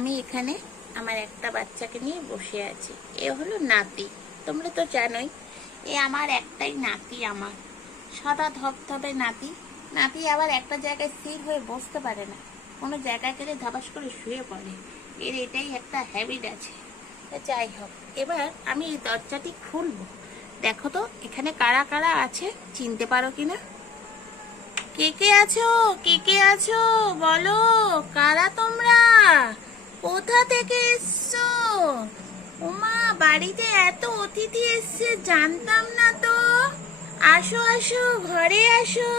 আমি এখানে আমার একটা বাচ্চাকে নিয়ে বসে আছি। এ হলো নাতি। তোমরা তো জানোই, এ আমার একটাই নাতি আমার। সাদা ধপধপে নাতি। নাতি আবার একটা জায়গায় স্থির হয়ে বসতে পারে না। কোনো জায়গায় গেলে ধাবাস করে শুয়ে পড়ে। এর এটাই একটা হ্যাবিট আছে। যাই হোক, এবার আমি এই দরজাটি খুলবো। দেখো তো, এখানে কারা কারা আছে, চিনতে পারো কিনা? কে কে আছো? কে কে আছো? বলো, কারা তোমরা? কোথা থেকে এসছো? ওমা, বাড়িতে এত অতিথি এসছে, জানতাম না তো। আসো আসো, ঘরে আসো।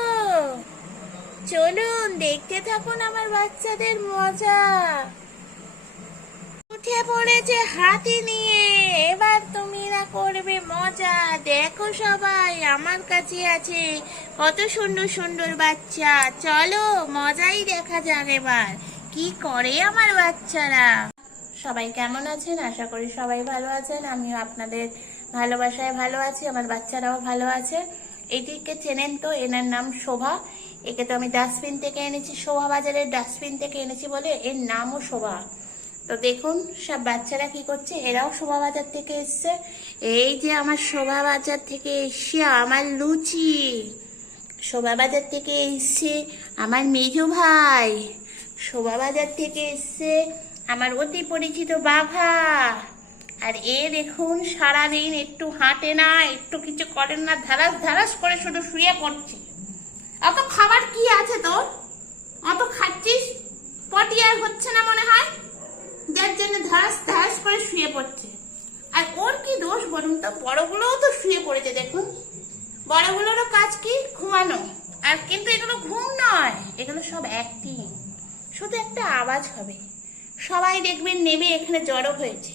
চলুন, দেখতে থাকুন আমার বাচ্চাদের মজা। উঠে পড়েছে হাতি নিয়ে। এবার তুমি না করবে মজা। দেখো সবাই, আমার কাছে আছে কত সুন্দর সুন্দর বাচ্চা। চলো, মজাই দেখা যাক এবার। কি করে আমার বাচ্চারা? সবাই কেমন আছেন? আশা করি সবাই ভালো আছেন। আমিও আপনাদের ভালোবাসায় ভালো আছি, আমার বাচ্চারাও ভালো আছে। এটিকে চেনেন তো, এনার নাম শোভা। একে তো আমি ডাস্টবিন থেকে এনেছি শোভা বাজারের ডাস্টবিন থেকে এনেছি বলে এর নামও শোভা। তো দেখুন, সব বাচ্চারা কি করছে? এরাও শোভা বাজার থেকে এসছে। এই যে আমার শোভা বাজার থেকে এসে আমার লুচি। শোভা বাজার থেকে এসছে আমার মেজু ভাই। শোভা বাজার থেকে এসছে আমার অতি পরিচিত বাঘা। আর এ দেখুন, সারাদিন একটু হাঁটে না, একটু কিছু করেন না, ধারাস ধারাস করে শুধু শুয়ে পড়ছে। অত খাবার কি আছে তোর? অত খাচ্ছিস? পটি আর হচ্ছে না মনে হয়? যার জন্য ধারাস ধারাস করে শুয়ে পড়ছে। আর ওর কি দোষ বলুন তো? বড়গুলোও তো শুয়ে পড়েছে, দেখুন। বড়গুলোরও কাজ কি? ঘুমানো। আর কিন্তু এগুলো ঘুম নয়, এগুলো সব অ্যাক্টিং শুধু একটা আওয়াজ হবে। সবাই দেখবেন নেমে এখানে জড়ো হয়েছে।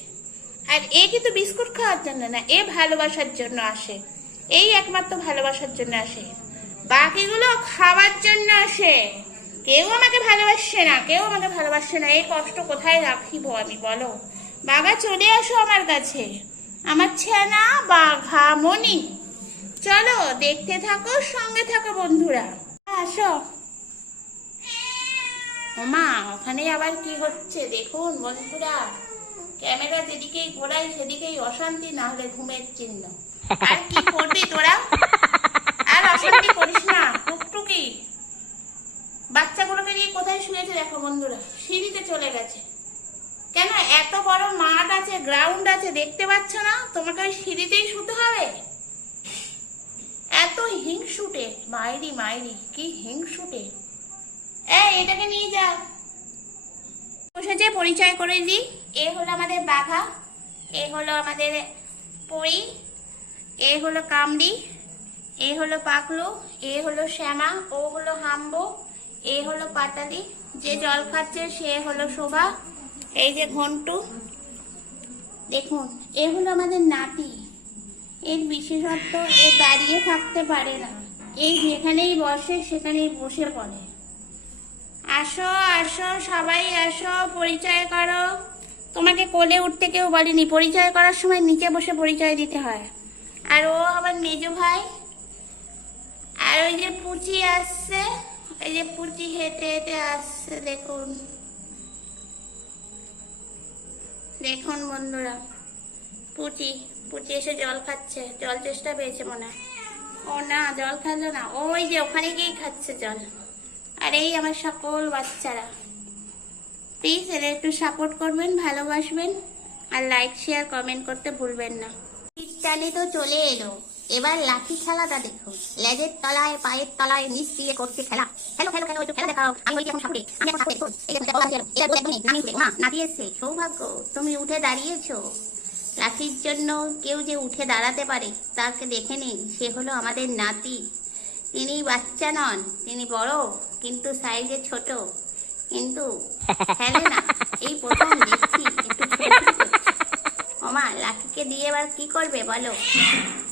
আর এ কিন্তু বিস্কুট খাওয়ার জন্য না, এ ভালোবাসার জন্য আসে। এই একমাত্র ভালোবাসার জন্য আসে। বাকিগুলো খাওয়ার জন্য আসে। কেউ আমাকে ভালোবাসছে না, কেউ আমাকে ভালোবাসছে না। এই কষ্ট কোথায় রাখিব আমি, বলো? বাঘা চলে আসো আমার কাছে। আমার ছেনা বাঘা মনি চলো, দেখতে থাকো, সঙ্গে থাকো বন্ধুরা। আসো। ওমা ওখানে আবার কি হচ্ছে? দেখুন বন্ধুরা, ক্যামেরা যেদিকেই ঘোরাই সেদিকেই অশান্তি, না হলে ঘুমের চিহ্ন। আর কি করবি তোরা? আর অশান্তি করিস না, টুকটুকি। বাচ্চাগুলোকে নিয়ে কোথায় শুয়েছে দেখো বন্ধুরা, সিঁড়িতে চলে গেছে। কেন এত বড় মাঠ আছে গ্রাউন্ড আছে, দেখতে পাচ্ছ না? তোমাকে ওই সিঁড়িতেই শুতে হবে। এত হিংসুটে, মাইরি মাইরি, কি হিংসুটে। এই, এটাকে নিয়ে যা বসেছে পরিচয় করে দিই, এ হলো আমাদের বাঘা, এ হলো আমাদের পরি, এ হলো কামড়ি, এ হলো পাকলু এ হলো শ্যামা, ও হলো হাম্বো, এ হলো পাটালি। যে জল খাচ্ছে, সে হলো শোভা, এই যে ঘন্টু। দেখুন, এ হলো আমাদের নাতি। এর বিশেষত্ব, এ দাঁড়িয়ে থাকতে পারে না। এই যেখানেই বসে, সেখানেই বসে পড়ে। আসো আসো, সবাই আসো, পরিচয় করো। তোমাকে কোলে উঠতে কেউ বলেনি, পরিচয় করার সময় নিচে বসে পরিচয় দিতে হয়। আর ও আমার মেজো ভাই। আর ওই যে পুচি আসছে, ওই যে পুচি হেঁটে হেঁটে আসছে, দেখুন। দেখুন বন্ধুরা, পুচি পুচি এসে জল খাচ্ছে, জল চেষ্টা পেয়েছে মনে ও না, জল খেলো না ওই যে ওখানে গিয়েই খাচ্ছে জল। আর এই আমার সকল বাচ্চারা। প্লিজ এরা একটু সাপোর্ট করবেন ভালোবাসবেন আর লাইক শেয়ার কমেন্ট করতে ভুলবেন না। শীতকালে তো চলে এলো। এবার লাঠি খেলাটা দেখো। লেজের তলায় পায়ের তলায় নিচ দিয়ে করছে খেলা। খেলো খেলো খেলো একটু খেলা দেখাও। আমি ওই এখন সাপুরে আমি এখন সাপুরে এই দেখো বলা হচ্ছে এটা বলে একদমই নামি উঠে। না নাতি এসছে। সৌভাগ্য তুমি উঠে দাঁড়িয়েছো। লাঠির জন্য কেউ যে উঠে দাঁড়াতে পারে তাকে দেখে নিন। সে হলো আমাদের নাতি। তিনি বাচ্চা নন, তিনি বড়, কিন্তু সাইজে ছোট। কিন্তু খেলে না, এই প্রথম দেখছি ওমা, লাঠিকে দিয়ে এবার কি করবে বলো?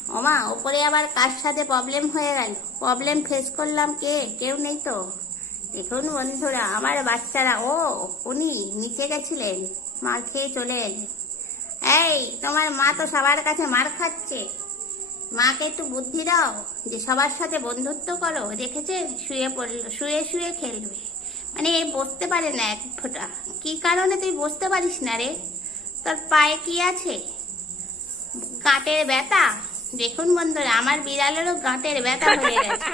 ওমা, ওপরে আবার কার সাথে প্রবলেম হয়ে গেল? প্রবলেম ফেস করলাম কে? কেউ নেই তো। দেখুন বন্ধুরা, আমার বাচ্চারা, ও, উনি নিচে গেছিলেন, মার খেয়ে চলে এই, তোমার মা তো সবার কাছে মার খাচ্ছে। মাকে একটু বুদ্ধি দাও, যে সবার সাথে বন্ধুত্ব করো দেখেছে শুয়ে পড়ল, শুয়ে শুয়ে খেলবে। মানে এ বসতে পারে না এক ফোঁটা। কি কারণে তুই বসতে পারিস না রে? তোর পায়ে কি আছে? গাঁটের ব্যথা? দেখুন বন্ধুরা, আমার বিড়ালেরও গাঁটের ব্যথা হয়ে গেছে।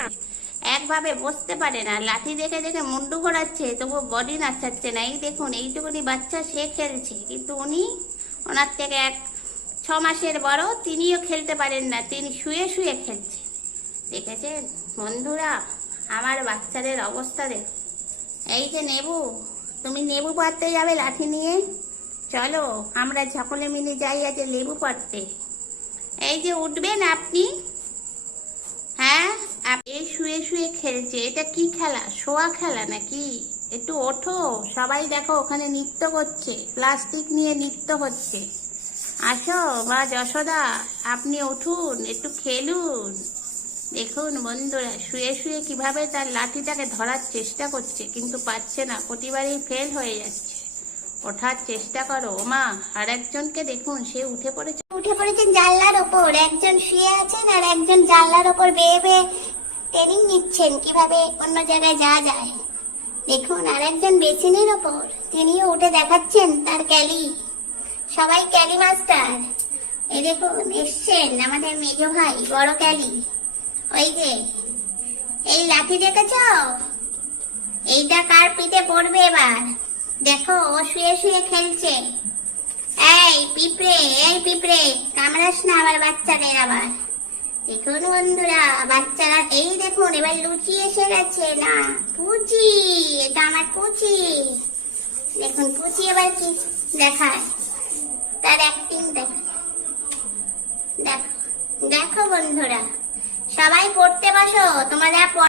একভাবে বসতে পারে না। লাঠি দেখে দেখে মুন্ডু ঘোরাচ্ছে, তবু বডি নাচাচ্ছে না। এই দেখুন, এইটুকুনি বাচ্চা সে খেলছে। কিন্তু উনি, ওনার থেকে এক মাসের বড়, তিনিও খেলতে পারেন না। তিনি শুয়ে শুয়ে খেলছে। দেখেছেন? বন্ধুরা, আমার বাচ্চাদের অবস্থা দেখ। এই যে নেবু, তুমি নেবু পাড়তে যাবে লাঠি নিয়ে? চলো, আমরা সকলে মিলে যাই আজ লেবু পাড়তে। এই যে উঠবেন আপনি? হ্যাঁ এই শুয়ে শুয়ে খেলছে। এটা কি খেলা? শোয়া খেলা নাকি? একটু ওঠো। সবাই দেখো, ওখানে নৃত্য করছে। প্লাস্টিক নিয়ে নৃত্য হচ্ছে। আসো বা যশোদা, আপনি উঠুন, একটু খেলুন। দেখুন বন্ধুরা, শুয়ে শুয়ে কীভাবে তার লাঠিটাকে ধরার চেষ্টা করছে, কিন্তু পাচ্ছে না, প্রতিবারই ফেল হয়ে যাচ্ছে। ওঠার চেষ্টা করো মা, আর একজনকে দেখুন, সে উঠে পড়েছে। উঠে পড়েছেন জানলার ওপর, একজন শুয়ে আছেন আর একজন জানলার ওপর বেয়ে বেয়ে ট্রেনিং নিচ্ছেন, কীভাবে অন্য জায়গায় যাওয়া যায়। দেখুন আর একজন বেসিনের ওপর, তিনিও উঠে দেখাচ্ছেন তার ক্যালি সবাই ক্যালি মাস্টার। এই দেখুন, এসছেন আমাদের মেজো ভাই, বড় ক্যালি। ওই যে, এই লাঠি দেখেছ? এইটা কার পিঠে পড়বে এবার? দেখো, ও শুয়ে শুয়ে খেলছে। এই পিঁপড়ে এই পিঁপড়ে, কামড়াস না আবার বাচ্চাদের আবার। দেখুন বন্ধুরা, বাচ্চারা, এই দেখুন, এবার লুচি এসে গেছে। না, পুচি, এটা আমার পুচি। দেখুন, পুচি এবার কি দেখায়। তার অ্যাক্টিং দেখ। দেখো বন্ধুরা সবাই পড়তে বসো পড়া